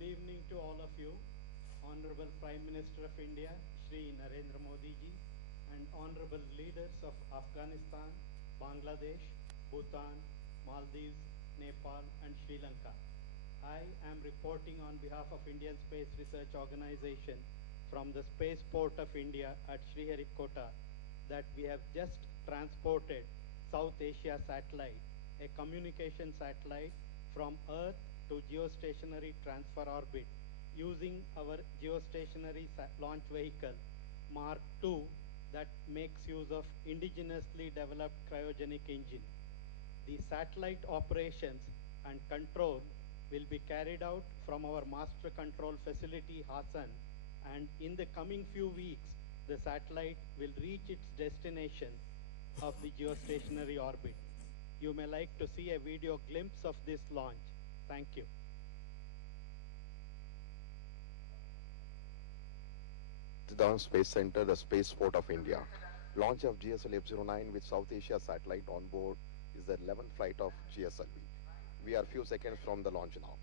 Good evening to all of you. Honorable Prime Minister of India, Shri Narendra Modi ji, and honorable leaders of Afghanistan, Bangladesh, Bhutan, Maldives, Nepal, and Sri Lanka. I am reporting on behalf of Indian Space Research Organization from the Spaceport of India at Sriharikota that we have just transported South Asia satellite, a communication satellite from Earth to geostationary transfer orbit using our geostationary launch vehicle Mark II that makes use of indigenously developed cryogenic engine. The satellite operations and control will be carried out from our master control facility Hassan, and in the coming few weeks the satellite will reach its destination of the geostationary orbit. You may like to see a video glimpse of this launch. Thank you. Down Space Center, the Spaceport of India. Launch of GSL F-09 with South Asia satellite on board is the 11th flight of GSLV. We are few seconds from the launch now.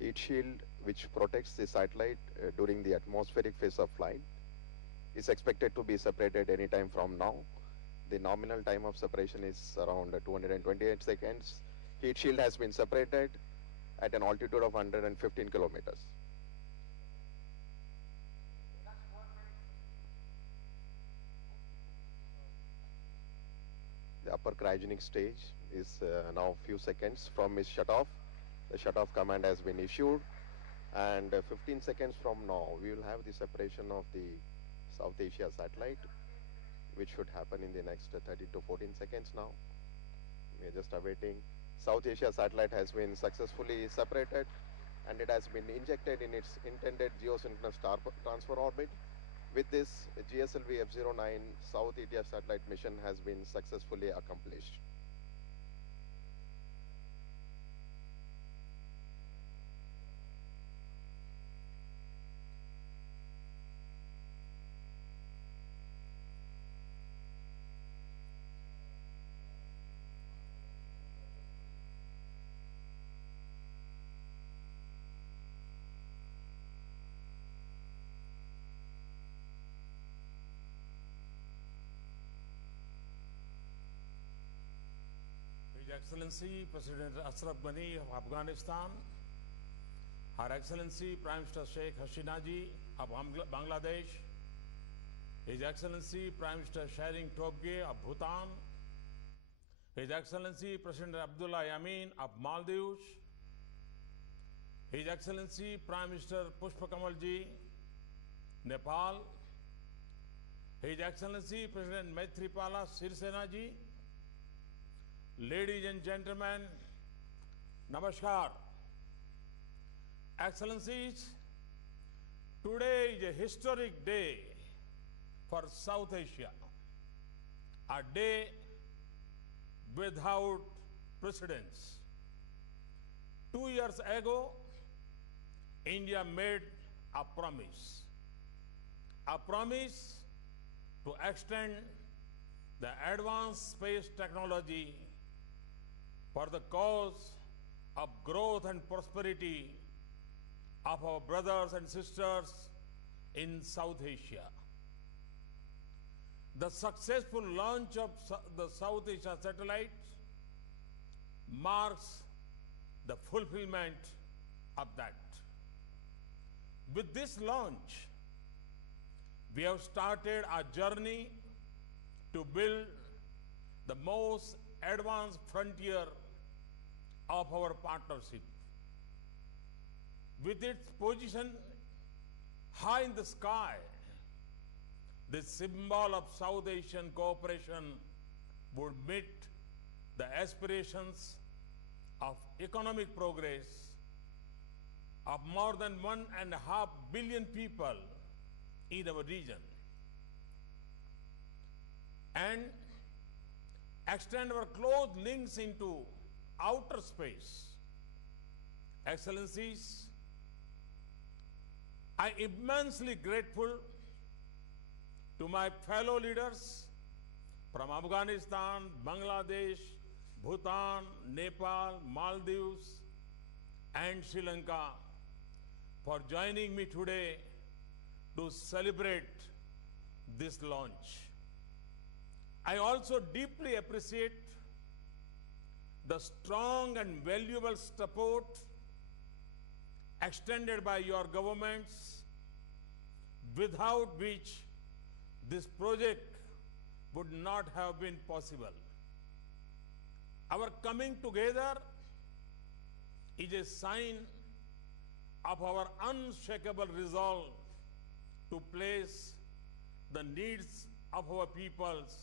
Heat shield, which protects the satellite during the atmospheric phase of flight, is expected to be separated anytime from now. The nominal time of separation is around 228 seconds. Heat shield has been separated at an altitude of 115 kilometers. The upper cryogenic stage is now few seconds from its shut-off. The shut-off command has been issued, and 15 seconds from now we will have the separation of the South Asia satellite, which should happen in the next 30 to 14 seconds now. We are just awaiting. South Asia satellite has been successfully separated, and it has been injected in its intended geosynchronous transfer orbit. With this, GSLV F-09 South Asia satellite mission has been successfully accomplished. His Excellency President Ashraf Ghani of Afghanistan, Her Excellency Prime Minister Sheikh Hasina ji of Bangladesh, His Excellency Prime Minister Tshering Tobgay of Bhutan, His Excellency President Abdullah Yameen of Maldives, His Excellency Prime Minister Puspa Kamal ji, Nepal, His Excellency President Maithripala Sirisena ji, ladies and gentlemen, Namaskar. Excellencies, today is a historic day for South Asia, a day without precedence. 2 years ago, India made a promise to extend the advanced space technology for the cause of growth and prosperity of our brothers and sisters in South Asia. The successful launch of the South Asia satellites marks the fulfillment of that. With this launch, we have started a journey to build the most advanced frontier of our partnership. With its position high in the sky, this symbol of South Asian cooperation would meet the aspirations of economic progress of more than 1.5 billion people in our region. And extend our close links into outer space. Excellencies, I am immensely grateful to my fellow leaders from Afghanistan, Bangladesh, Bhutan, Nepal, Maldives, and Sri Lanka for joining me today to celebrate this launch. I also deeply appreciate the strong and valuable support extended by your governments, without which this project would not have been possible. Our coming together is a sign of our unshakable resolve to place the needs of our peoples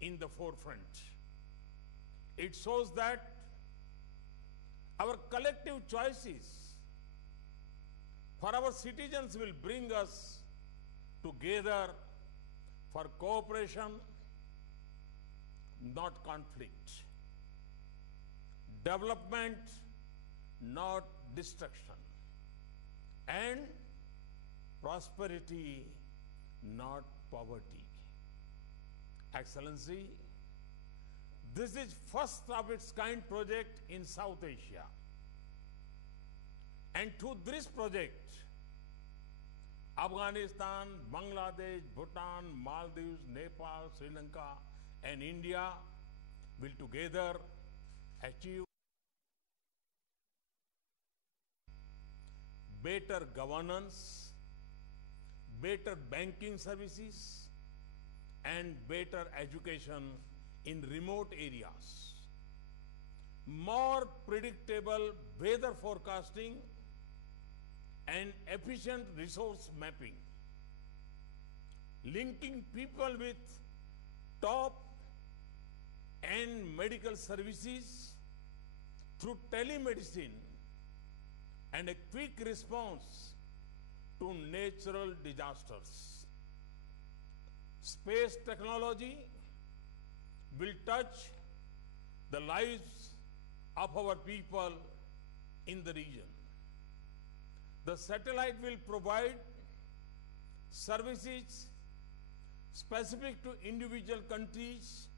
in the forefront. It shows that our collective choices for our citizens will bring us together for cooperation, not conflict. Development, not destruction. And prosperity, not poverty. Excellency, this is first of its kind project in South Asia. And through this project, Afghanistan, Bangladesh, Bhutan, Maldives, Nepal, Sri Lanka, and India will together achieve better governance, better banking services, and better education in remote areas, more predictable weather forecasting, and efficient resource mapping, linking people with top-end medical services through telemedicine and a quick response to natural disasters. Space technology will touch the lives of our people in the region. The satellite will provide services specific to individual countries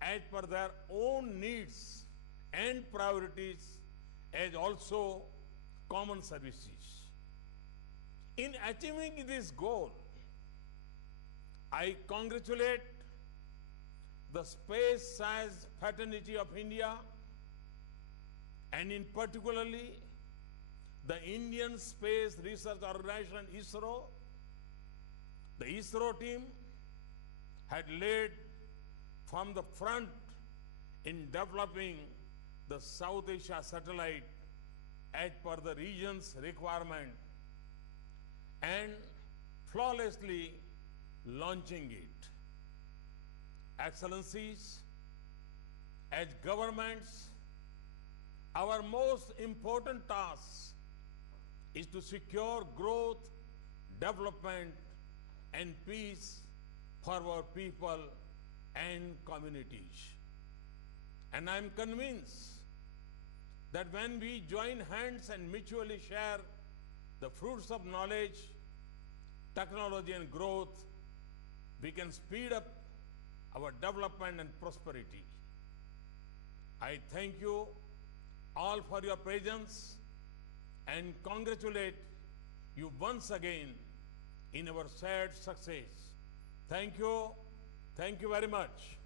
as per their own needs and priorities, as also common services. In achieving this goal, I congratulate the space science fraternity of India, and in particularly the Indian Space Research Organization, ISRO. The ISRO team had led from the front in developing the South Asia satellite as per the region's requirement and flawlessly launching it. Excellencies, as governments, our most important task is to secure growth, development, and peace for our people and communities. And I'm convinced that when we join hands and mutually share the fruits of knowledge, technology, and growth, we can speed up our development and prosperity. I thank you all for your presence and congratulate you once again in our shared success. Thank you. Thank you very much.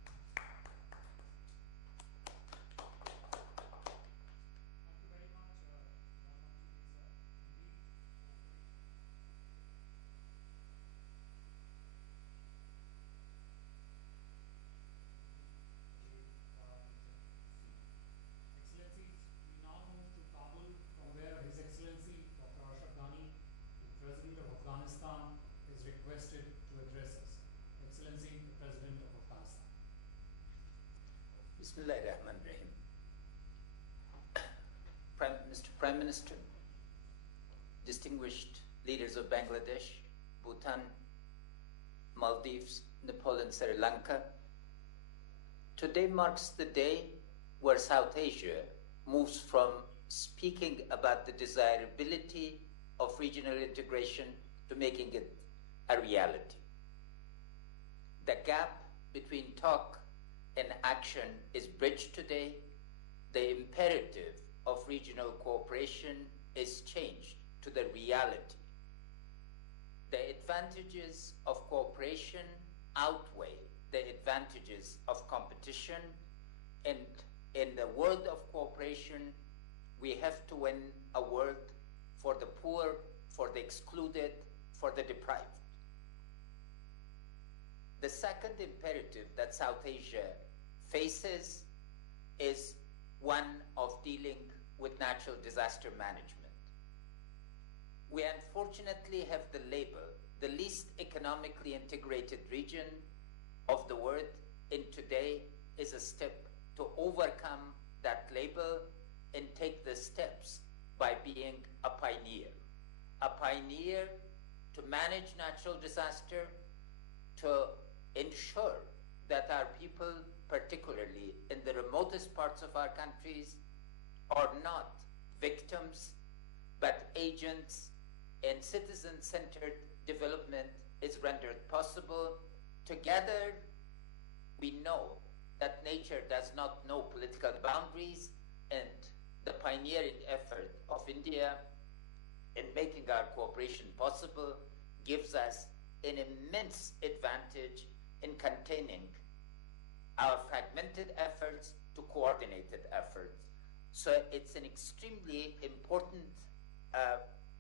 Excellencies, we now move to Kabul, from where His Excellency Dr. Ashraf Ghani, the President of Afghanistan, is requested to address us. Excellency, the President of Afghanistan. Bismillahirrahmanirrahim. Mr. Prime Minister, distinguished leaders of Bangladesh, Bhutan, Maldives, Nepal, and Sri Lanka, Today marks the day where South Asia moves from speaking about the desirability of regional integration to making it a reality. The gap between talk and action is bridged today. The imperative of regional cooperation is changed to the reality. The advantages of cooperation outweigh the advantages of competition, and in the world of cooperation, we have to win a world for the poor, for the excluded, for the deprived. The second imperative that South Asia faces is one of dealing with natural disaster management. We unfortunately have the label, the least economically integrated region of the world, and today is a step to overcome that label and take the steps by being a pioneer to manage natural disaster, to ensure that our people, particularly in the remotest parts of our countries, are not victims, but agents, and citizen-centered development is rendered possible. Together, we know that nature does not know political boundaries, and the pioneering effort of India in making our cooperation possible gives us an immense advantage in containing our fragmented efforts to coordinated efforts. So it's an extremely important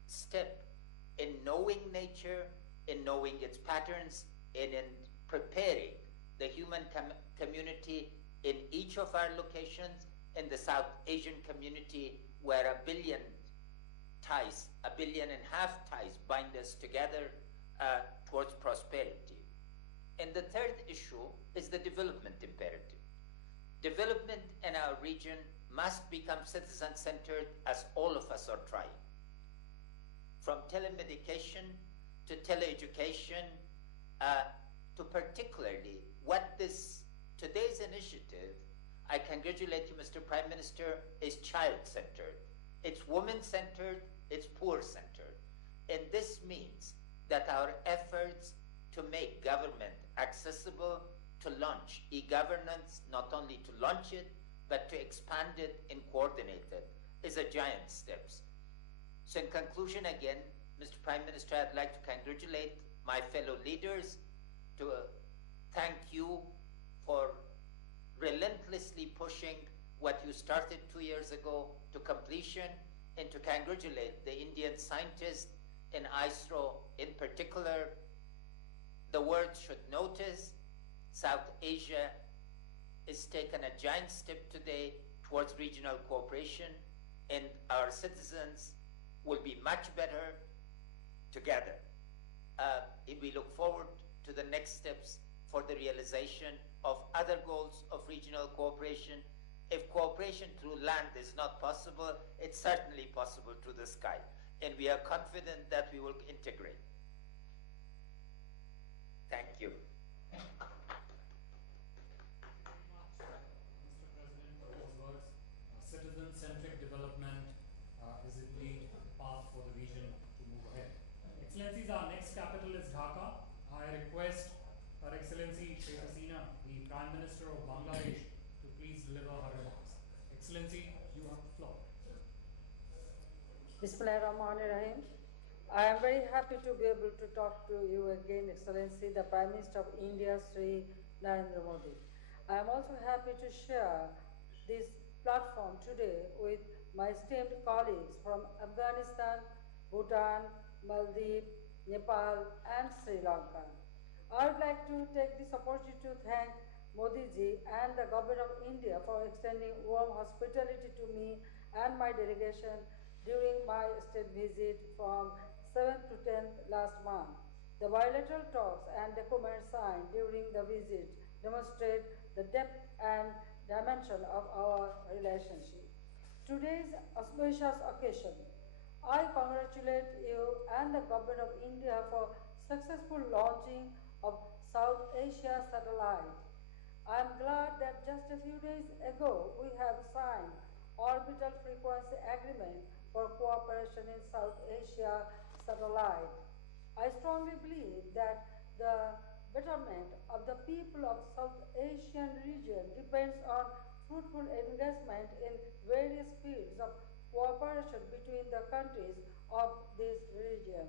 step in knowing nature, in knowing its patterns, and in preparing the human community in each of our locations, in the South Asian community, where 1.5 billion ties bind us together towards prosperity. And the third issue is the development imperative. Development in our region must become citizen-centered, as all of us are trying. From telemedication to teleeducation, to particularly what today's initiative, I congratulate you, Mr. Prime Minister, is child-centered. It's woman-centered, it's poor-centered. And this means that our efforts to make government accessible, to launch e-governance, not only to launch it, but to expand it and coordinate it, is a giant steps. So in conclusion, again, Mr. Prime Minister, I'd like to congratulate my fellow leaders, to thank you for relentlessly pushing what you started 2 years ago to completion, and to congratulate the Indian scientists in ISRO in particular. The world should notice South Asia is taken a giant step today towards regional cooperation, and our citizens will be much better together. We look forward to the next steps for the realization of other goals of regional cooperation. If cooperation through land is not possible, it's certainly possible through the sky, and we are confident that we will integrate. Thank you. Mr. President, for those words. Citizen-centric development is indeed the path for the region to move ahead. Excellencies, our next capital is Dhaka. I request Her Excellency Sirisena, the Prime Minister of Bangladesh, to please deliver her remarks. Excellency, you have the floor. Bismillahirrahmanirrahim. I am very happy to be able to talk to you again, Excellency, the Prime Minister of India, Sri Narendra Modi. I am also happy to share this platform today with my esteemed colleagues from Afghanistan, Bhutan, Maldives, Nepal, and Sri Lanka. I would like to take this opportunity to thank Modi ji and the Government of India for extending warm hospitality to me and my delegation during my state visit from 7th to 10th last month. The bilateral talks and documents signed during the visit demonstrate the depth and dimension of our relationship. Today's auspicious occasion, I congratulate you and the Government of India for successful launching of South Asia satellite. I am glad that just a few days ago we have signed orbital frequency agreement for cooperation in South Asia satellite. I strongly believe that the betterment of the people of South Asian region depends on fruitful engagement in various fields of cooperation between the countries of this region.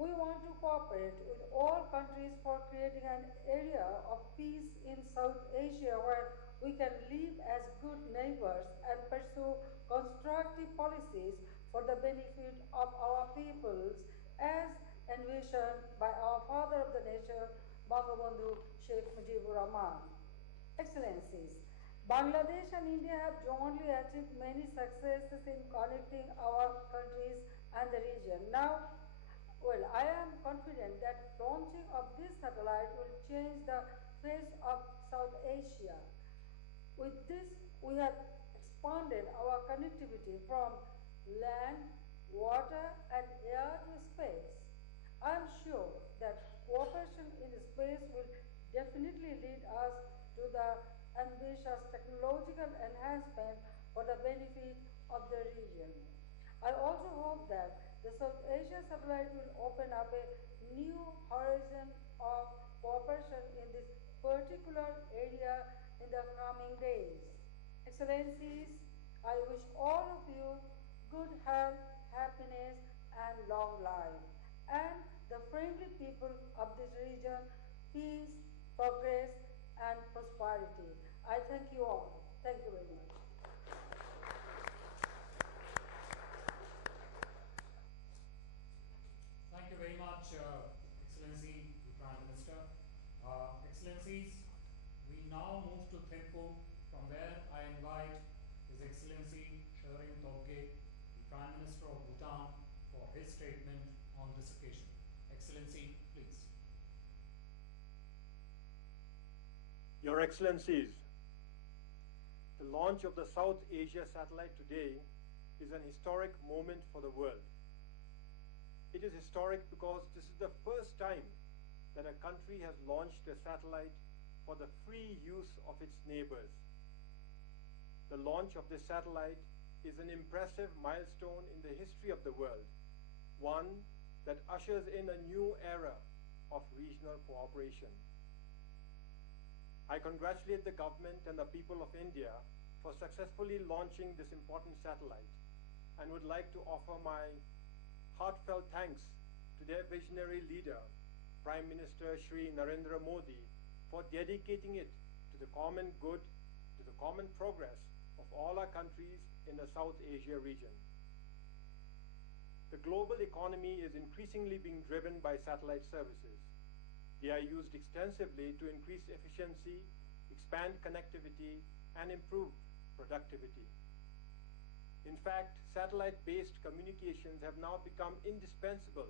We want to cooperate with all countries for creating an area of peace in South Asia where we can live as good neighbors and pursue constructive policies for the benefit of our peoples as envisioned by our father of the nation, Bangabandhu Sheikh Mujibur Rahman. Excellencies, Bangladesh and India have jointly achieved many successes in connecting our countries and the region. Now, well, I am confident that launching of this satellite will change the face of South Asia. With this, we have expanded our connectivity from land, water, and air to space. I am sure that cooperation in space will definitely lead us to the ambitious technological enhancement for the benefit of the region. I also hope that the South Asia satellite will open up a new horizon of cooperation in this particular area in the coming days. Excellencies, I wish all of you good health, happiness, and long life, and the friendly people of this region peace, progress, and prosperity. I thank you all. Thank you very much. Thank you very much, Excellency, the Prime Minister. Excellencies, we now move to Thimphu, from where I invite His Excellency Tshering Tobgay, the Prime Minister of Bhutan, for his statement on this occasion. Excellency, please. Your Excellencies, the launch of the South Asia satellite today is an historic moment for the world. It is historic because this is the first time that a country has launched a satellite for the free use of its neighbors. The launch of this satellite is an impressive milestone in the history of the world, one that ushers in a new era of regional cooperation. I congratulate the government and the people of India for successfully launching this important satellite and would like to offer my heartfelt thanks to their visionary leader, Prime Minister Shri Narendra Modi, for dedicating it to the common good, to the common progress of all our countries in the South Asia region. The global economy is increasingly being driven by satellite services. They are used extensively to increase efficiency, expand connectivity, and improve productivity. In fact, satellite-based communications have now become indispensable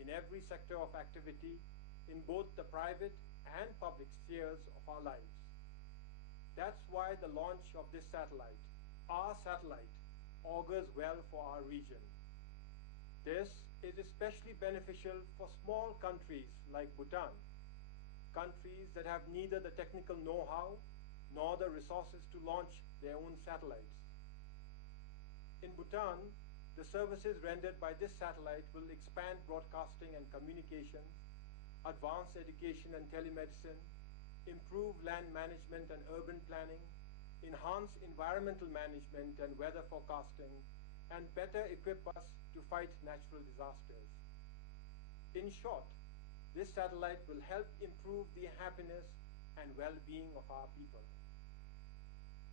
in every sector of activity in both the private and public spheres of our lives. That's why the launch of this satellite, our satellite, augurs well for our region. This is especially beneficial for small countries like Bhutan, countries that have neither the technical know-how nor the resources to launch their own satellites. In Bhutan, the services rendered by this satellite will expand broadcasting and communications, advance education and telemedicine, improve land management and urban planning, enhance environmental management and weather forecasting, and better equip us to fight natural disasters. In short, this satellite will help improve the happiness and well-being of our people.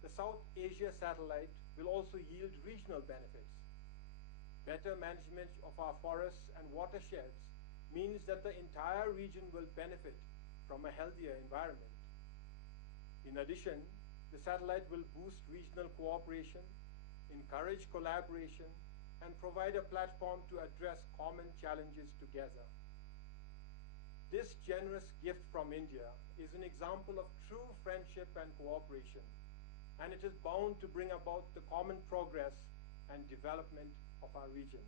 The South Asia satellite will also yield regional benefits. Better management of our forests and watersheds means that the entire region will benefit from a healthier environment. In addition, the satellite will boost regional cooperation, encourage collaboration, and provide a platform to address common challenges together. This generous gift from India is an example of true friendship and cooperation, and it is bound to bring about the common progress and development of our region.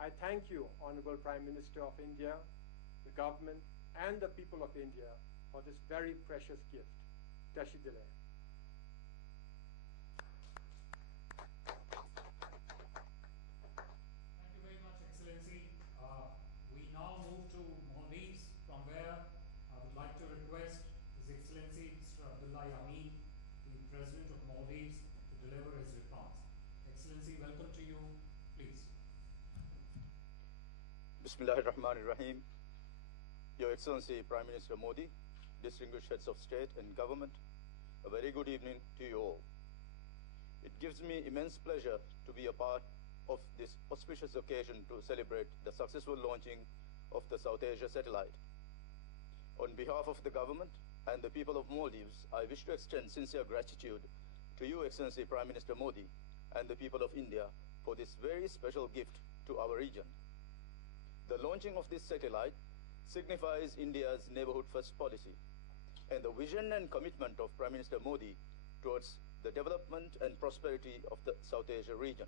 I thank you, Honorable Prime Minister of India, the government, and the people of India for this very precious gift. Tashidile. Thank you very much, Excellency. We now move to Maldives, from where I would like to request His Excellency Mr. Abdullah Yameen, the President of Maldives, to deliver his response. Excellency, welcome to you. Please. Bismillahirrahmanirrahim. Your Excellency Prime Minister Modi, distinguished heads of state and government, a very good evening to you all. It gives me immense pleasure to be a part of this auspicious occasion to celebrate the successful launching of the South Asia satellite. On behalf of the government and the people of Maldives, I wish to extend sincere gratitude to you, Excellency Prime Minister Modi, and the people of India for this very special gift to our region. The launching of this satellite signifies India's neighborhood first policy and the vision and commitment of Prime Minister Modi towards the development and prosperity of the South Asia region.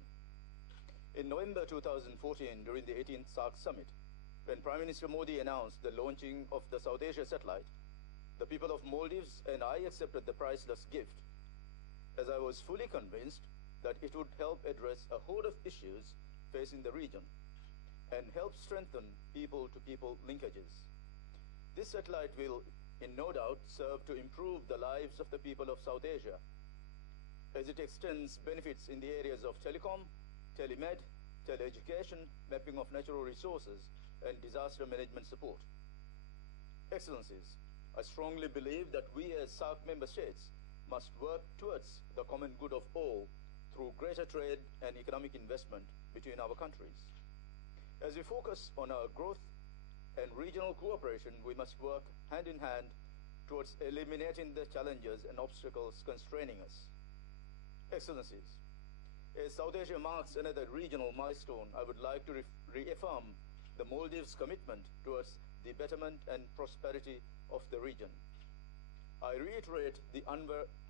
In November 2014, during the 18th SAARC summit, when Prime Minister Modi announced the launching of the South Asia satellite, the people of Maldives and I accepted the priceless gift, as I was fully convinced that it would help address a host of issues facing the region and help strengthen people-to-people linkages. This satellite will, in no doubt, serve to improve the lives of the people of South Asia, as it extends benefits in the areas of telecom, telemed, teleeducation, mapping of natural resources, and disaster management support. Excellencies, I strongly believe that we as SAARC member states must work towards the common good of all through greater trade and economic investment between our countries. As we focus on our growth and regional cooperation, we must work hand in hand towards eliminating the challenges and obstacles constraining us. Excellencies, as South Asia marks another regional milestone, I would like to reaffirm the Maldives' commitment towards the betterment and prosperity of the region. I reiterate the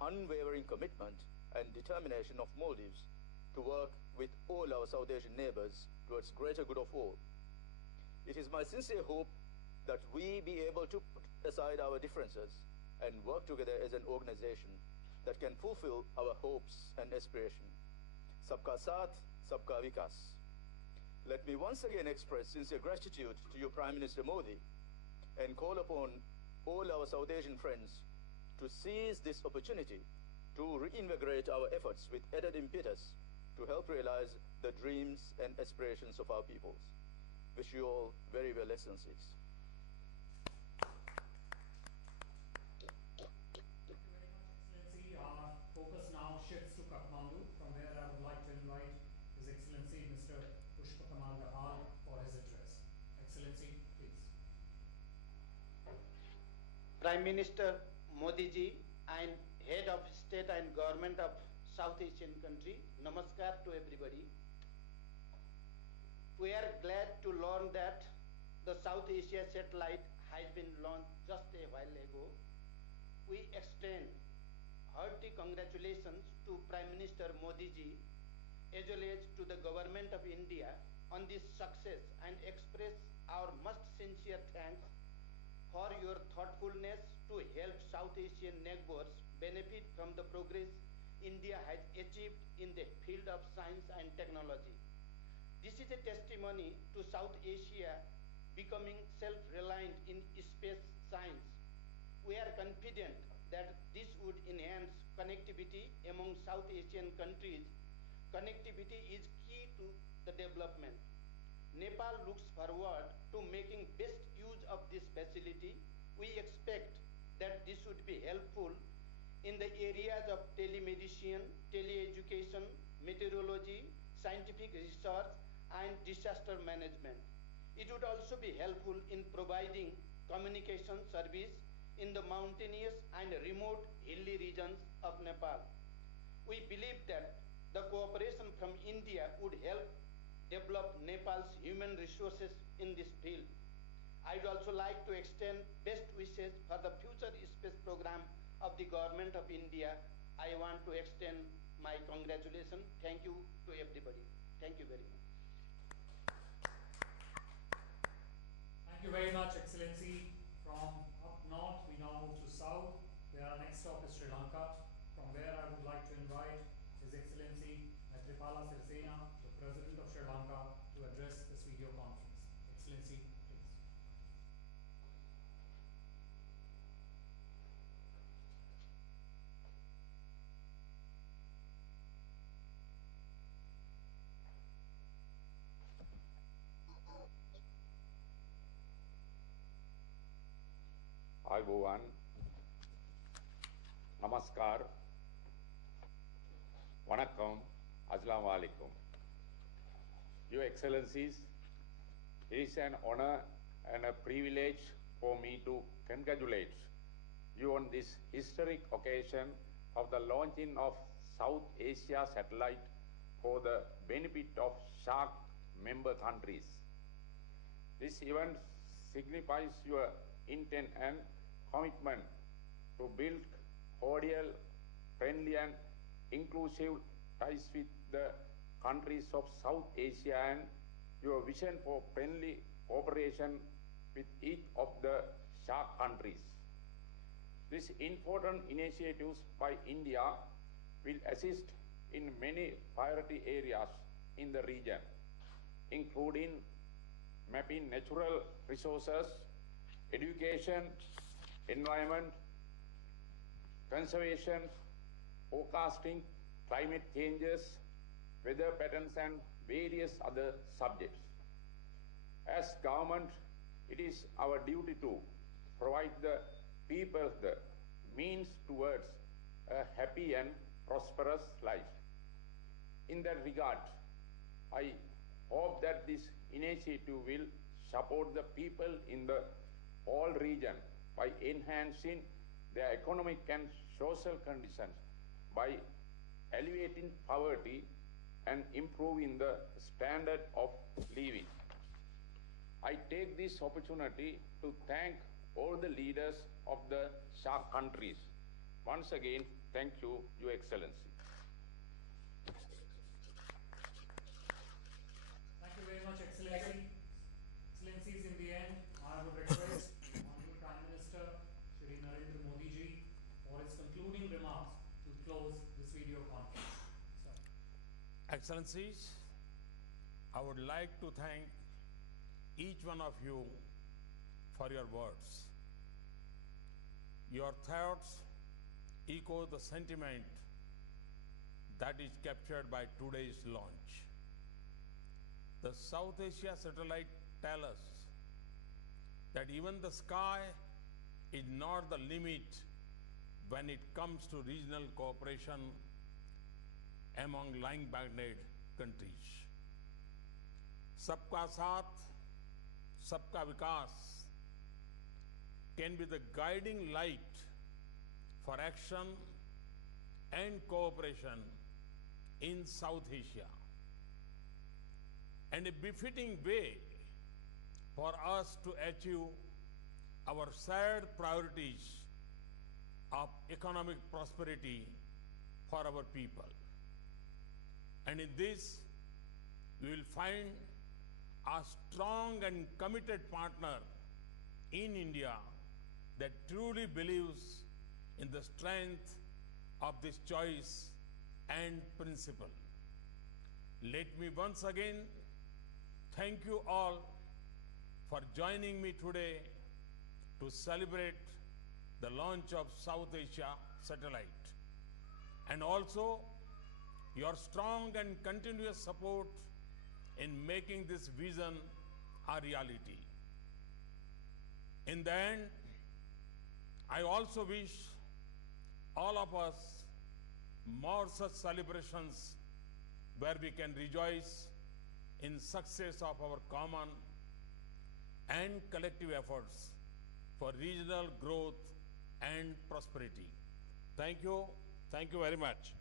unwavering commitment and determination of Maldives to work with all our South Asian neighbors towards greater good of all. It is my sincere hope that we be able to put aside our differences and work together as an organization that can fulfill our hopes and aspirations. Sabka Saath, Sabka Vikas. Let me once again express sincere gratitude to you, Prime Minister Modi, and call upon all our South Asian friends to seize this opportunity to reinvigorate our efforts with added impetus to help realize the dreams and aspirations of our peoples. Wish you all very well, Excellencies. Thank you very much, Excellency. Our focus now shifts to Kathmandu, from where I would like to invite His Excellency Mr. Puspa Kamal Dahal for his address. Excellency, please. Prime Minister Modi ji and Head of State and Government of South Asian country, Namaskar to everybody. We are glad to learn that the South Asia satellite has been launched just a while ago. We extend hearty congratulations to Prime Minister Modi ji as well as to the Government of India on this success and express our most sincere thanks for your thoughtfulness to help South Asian neighbors benefit from the progress India has achieved in the field of science and technology. This is a testimony to South Asia becoming self-reliant in space science. We are confident that this would enhance connectivity among South Asian countries. Connectivity is key to the development. Nepal looks forward to making best use of this facility. We expect that this would be helpful in the areas of telemedicine, teleeducation, meteorology, scientific research, and disaster management. It would also be helpful in providing communication service in the mountainous and remote hilly regions of Nepal. We believe that the cooperation from India would help develop Nepal's human resources in this field. I would also like to extend best wishes for the future space program of the Government of India. I want to extend my congratulations. Thank you to everybody. Thank you very much. Thank you very much, Excellency. From up north, we now move to south, where our next stop is Sri Lanka, from where I would like to invite His Excellency Maithripala Sirisena, the President of Sri Lanka, to address this video conference. Excellency, please. Ayubowan, Namaskar, Vanakkam, Assalamu alaikum. Your Excellencies, it is an honor and a privilege for me to congratulate you on this historic occasion of the launching of South Asia satellite for the benefit of SAARC member countries. This event signifies your intent and commitment to build cordial, friendly and inclusive ties with the countries of South Asia and your vision for friendly cooperation with each of the SAARC countries. These important initiatives by India will assist in many priority areas in the region, including mapping natural resources, education, environment, conservation, forecasting, climate changes, weather patterns and various other subjects. As government, it is our duty to provide the people the means towards a happy and prosperous life. In that regard, I hope that this initiative will support the people in the whole region by enhancing their economic and social conditions, by alleviating poverty and improving the standard of living. I take this opportunity to thank all the leaders of the SAARC countries. Once again, thank you, Your Excellency. Thank you very much, Excellency. Excellencies, in the end, I would request Honorable Prime Minister Shri Narendra Modi ji for his concluding remarks to close this video conference. Sir. Excellencies, I would like to thank each one of you for your words. Your thoughts echo the sentiment that is captured by today's launch. The South Asia satellite tells us that even the sky is not the limit when it comes to regional cooperation among like-minded countries. Sabka Saath, Sabka Vikas can be the guiding light for action and cooperation in South Asia, and a befitting way for us to achieve our shared priorities of economic prosperity for our people. And in this, we will find a strong and committed partner in India that truly believes in the strength of this choice and principle. Let me once again thank you all for joining me today to celebrate the launch of South Asia satellite, and also your strong and continuous support in making this vision a reality. In the end, I also wish all of us more such celebrations where we can rejoice in success of our common and collective efforts for regional growth and prosperity. Thank you very much.